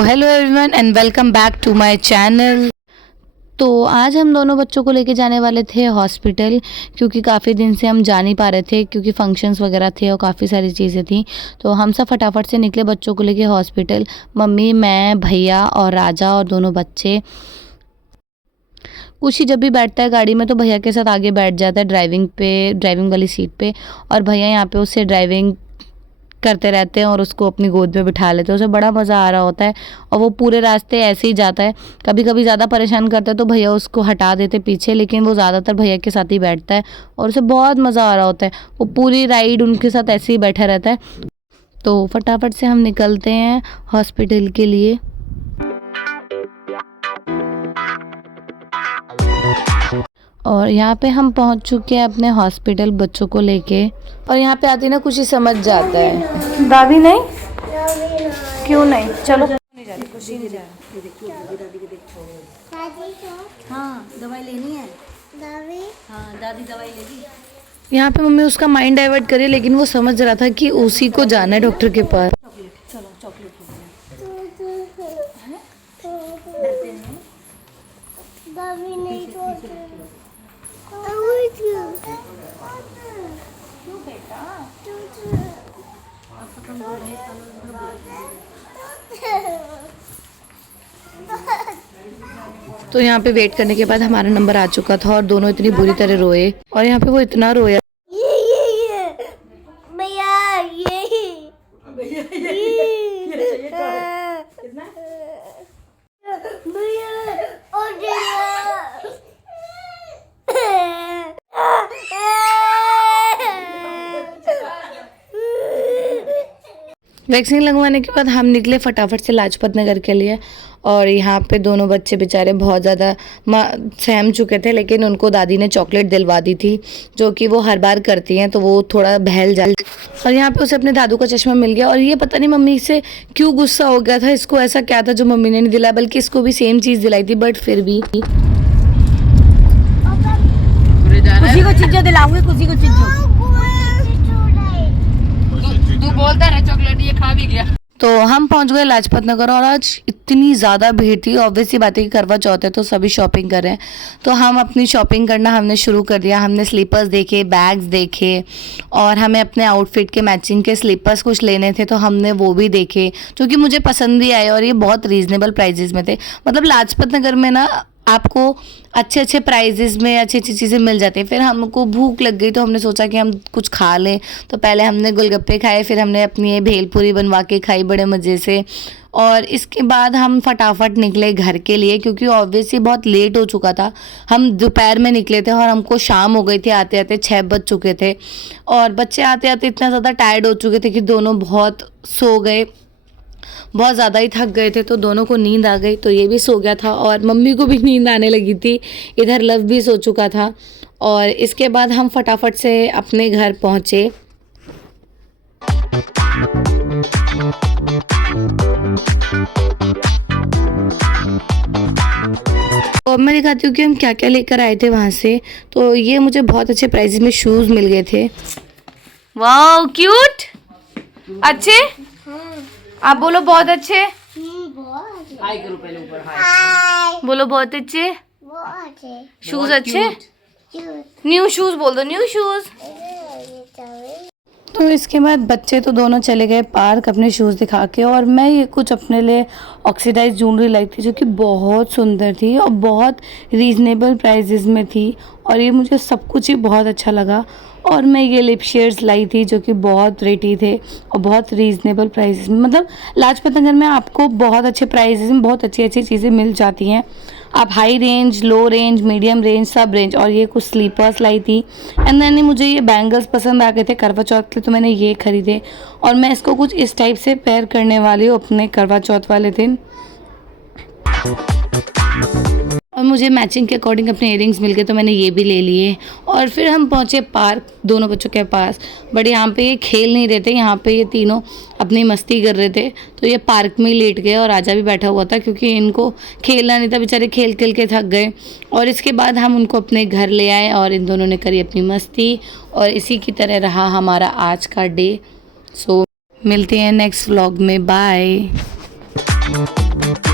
Hello everyone and welcome back to my channel. तो आज हम दोनों बच्चों को लेके जाने वाले थे हॉस्पिटल, क्योंकि काफ़ी दिन से हम जा नहीं पा रहे थे क्योंकि फंक्शंस वगैरह थे और काफ़ी सारी चीज़ें थी। तो हम सब फटाफट से निकले बच्चों को लेके हॉस्पिटल। मम्मी, मैं, भैया और राजा और दोनों बच्चे। कुशी जब भी बैठता है गाड़ी में तो भैया के साथ आगे बैठ जाता है ड्राइविंग वाली सीट पे, और भैया यहाँ पे उससे ड्राइविंग करते रहते हैं और उसको अपनी गोद में बिठा लेते हैं। उसे बड़ा मज़ा आ रहा होता है और वो पूरे रास्ते ऐसे ही जाता है। कभी कभी ज़्यादा परेशान करता है तो भैया उसको हटा देते पीछे, लेकिन वो ज़्यादातर भैया के साथ ही बैठता है और उसे बहुत मज़ा आ रहा होता है। वो पूरी राइड उनके साथ ऐसे ही बैठा रहता है। तो फटाफट से हम निकलते हैं हॉस्पिटल के लिए। और यहाँ पे हम पहुँच चुके हैं अपने हॉस्पिटल बच्चों को लेके, और यहाँ पे आती ना कुछ ही समझ जाता है। दादी नहीं, क्यों नहीं, चलो नहीं जा रही, खुशी नहीं जा रही। हाँ दवाई लेनी है, हाँ दादी दवाई लेगी। यहाँ पे मम्मी उसका माइंड डाइवर्ट करे, लेकिन वो समझ रहा था कि उसी को जाना है डॉक्टर के पास। चलो चॉकलेट तो यहाँ पे वेट करने के बाद हमारा नंबर आ चुका था और दोनों इतनी बुरी तरह रोए, और यहाँ पे वो इतना रोया। वैक्सीन लगवाने के बाद हम निकले फटाफट से लाजपत नगर के लिए, और यहाँ पे दोनों बच्चे बेचारे बहुत ज़्यादा सहम चुके थे, लेकिन उनको दादी ने चॉकलेट दिलवा दी थी, जो कि वो हर बार करती हैं, तो वो थोड़ा बहल जा। और यहाँ पे उसे अपने दादू का चश्मा मिल गया, और ये पता नहीं मम्मी से क्यों गुस्सा हो गया था। इसको ऐसा क्या था जो मम्मी ने नहीं दिलाया, बल्कि इसको भी सेम चीज़ दिलाई थी, बट फिर भी खुशी को चीज़ दिलाऊंगी, खुशी को चीज़ तू बोलता रहे चॉकलेट, ये खा भी गया। तो हम पहुंच गए लाजपत नगर, और आज इतनी ज़्यादा भीड़ थी। ऑब्वियसली बात है कि करवा चौथ है तो सभी शॉपिंग कर रहे हैं, तो हम अपनी शॉपिंग करना हमने शुरू कर दिया। हमने स्लीपर्स देखे, बैग्स देखे, और हमें अपने आउटफिट के मैचिंग के स्लीपर्स कुछ लेने थे तो हमने वो भी देखे, जो कि मुझे पसंद भी आए, और ये बहुत रीज़नेबल प्राइजेज़ में थे। मतलब लाजपत नगर में ना आपको अच्छे अच्छे प्राइजेस में अच्छी अच्छी चीज़ें मिल जाती हैं। फिर हमको भूख लग गई तो हमने सोचा कि हम कुछ खा लें, तो पहले हमने गोलगप्पे खाए, फिर हमने अपनी ये भेलपूरी बनवा के खाई बड़े मज़े से, और इसके बाद हम फटाफट निकले घर के लिए, क्योंकि ऑब्वियसली बहुत लेट हो चुका था। हम दोपहर में निकले थे और हमको शाम हो गई थी, आते आते 6 बज चुके थे, और बच्चे आते आते इतना ज़्यादा टायर्ड हो चुके थे कि दोनों बहुत सो गए, बहुत ज़्यादा ही थक गए थे, तो दोनों को नींद आ गई, तो ये भी सो गया था और मम्मी को भी नींद आने लगी थी। इधर लव भी सो चुका था, और इसके बाद हम फटाफट से अपने घर पहुँचे। और मैं दिखाती हूँ कि हम क्या क्या लेकर आए थे वहाँ से। तो ये मुझे बहुत अच्छे प्राइस में शूज़ मिल गए थे। वाओ क्यूट, अच्छे, आप बोलो बहुत अच्छे, हाय करो पहले ऊपर, हाय बोलो बहुत अच्छे शूज, अच्छे न्यू शूज बोल दो, न्यू शूज। तो इसके बाद बच्चे तो दोनों चले गए पार्क अपने शूज़ दिखा के, और मैं ये कुछ अपने लिए ऑक्सीडाइज ज्वेलरी लाई थी, जो कि बहुत सुंदर थी और बहुत रीज़नेबल प्राइजेज़ में थी, और ये मुझे सब कुछ ही बहुत अच्छा लगा। और मैं ये लिप शेड्स लाई थी, जो कि बहुत प्रिटी थे और बहुत रीज़नेबल प्राइसेस में। मतलब लाजपत नगर में आपको बहुत अच्छे प्राइसेस में बहुत अच्छी अच्छी चीज़ें मिल जाती हैं। आप हाई रेंज, लो रेंज, मीडियम रेंज, सब रेंज। और ये कुछ स्लीपर्स लाई थी, एंड देन मुझे ये बैंगल्स पसंद आ गए थे करवा चौथ के, तो मैंने ये ख़रीदे, और मैं इसको कुछ इस टाइप से पेयर करने वाली हूँ अपने करवा चौथ वाले दिन। और मुझे मैचिंग के अकॉर्डिंग अपने इयररिंग्स मिल गए, तो मैंने ये भी ले लिए। और फिर हम पहुँचे पार्क दोनों बच्चों के पास, बट यहाँ पे ये खेल नहीं रहे थे, यहाँ पे ये तीनों अपनी मस्ती कर रहे थे, तो ये पार्क में ही लेट गए, और राजा भी बैठा हुआ था क्योंकि इनको खेलना नहीं था, बेचारे खेल खेल के थक गए। और इसके बाद हम उनको अपने घर ले आए और इन दोनों ने करी अपनी मस्ती, और इसी की तरह रहा हमारा आज का डे। सो मिलते हैं नेक्स्ट व्लॉग में, बाय। है